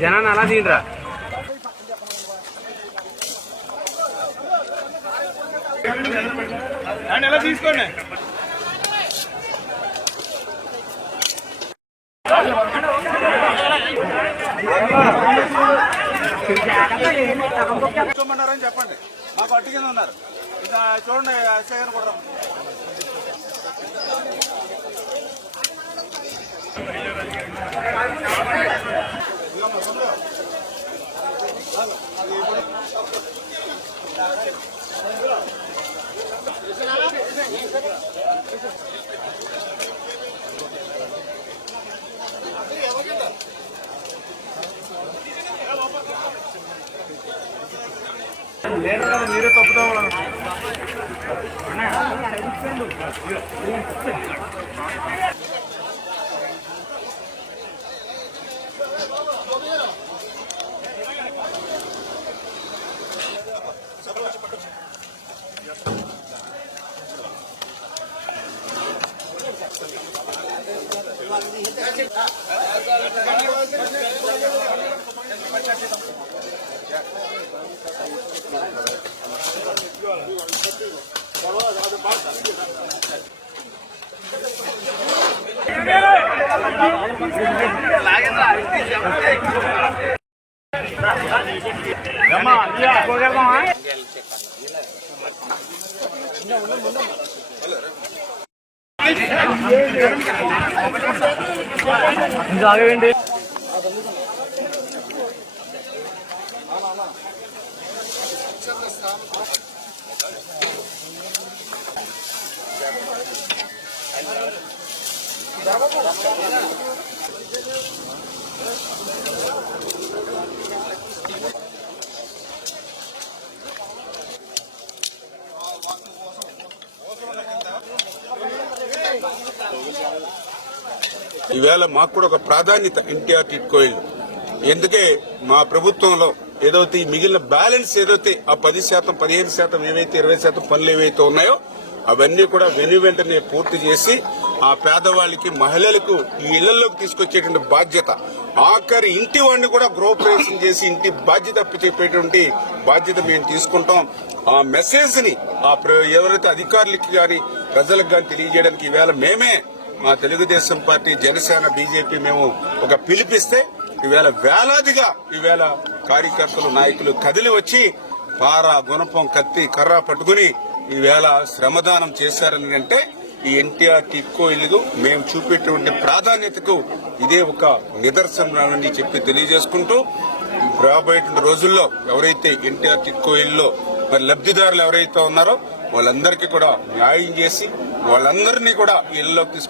జనాన్ని అలా తీయరా. ఎలా తీసుకోండి. చూడమన్నారని చెప్పండి. మాకు అట్టు కింద ఉన్నారు. ఇంకా చూడండి ఎస్ఐ గారు కూడా మీరే తప్పుతాం. ఆగండి. ఈవేళ మాకు కూడా ఒక ప్రాధాన్యత ఎన్టీఆర్ టిట్కో ఇల్లు. ఎందుకే మా ప్రభుత్వంలో ఏదైతే మిగిలిన బ్యాలెన్స్ ఏదైతే ఆ 10%, 15%, ఏవైతే 20% పనులు ఏవైతే ఉన్నాయో అవన్నీ కూడా వెంటనే పూర్తి చేసి ఆ పేదవాళ్ళకి, మహిళలకు ఈ ఇళ్లలోకి తీసుకొచ్చేటువంటి బాధ్యత, ఆఖరి ఇంటి వాడిని కూడా గృహప్రవేశం చేసి ఇంటి బాధ్యత చెప్పేటువంటి బాధ్యత మేము తీసుకుంటాం. ఆ మెసేజ్ ని ఎవరైతే అధికారులకి గాని ప్రజలకు గాని తెలియజేయడానికి ఈవేళ మేమే మా తెలుగుదేశం పార్టీ, జనసేన, బీజేపీ మేము ఒక పిలిపిస్తే ఈవేళ వేలాదిగా ఈవేళ కార్యకర్తలు, నాయకులు కదిలి వచ్చి పార, గుణపం, కత్తి, కర్ర పట్టుకుని ఈవేళ శ్రమదానం చేశారని అంటే ఈ ఎన్టీఆర్ టిట్కో ఇల్లు మేము చూపేటువంటి ప్రాధాన్యతకు ఇదే ఒక నిదర్శనమని చెప్పి తెలియజేసుకుంటూ, రాబోయే రోజుల్లో ఎవరైతే ఎన్టీఆర్ టిట్కో ఇల్లులో మరి లబ్ధిదారులు ఎవరైతే ఉన్నారో వాళ్ళందరికీ కూడా న్యాయం చేసి వాళ్ళందరినీ కూడా ఇళ్లలోకి తీసుకొచ్చి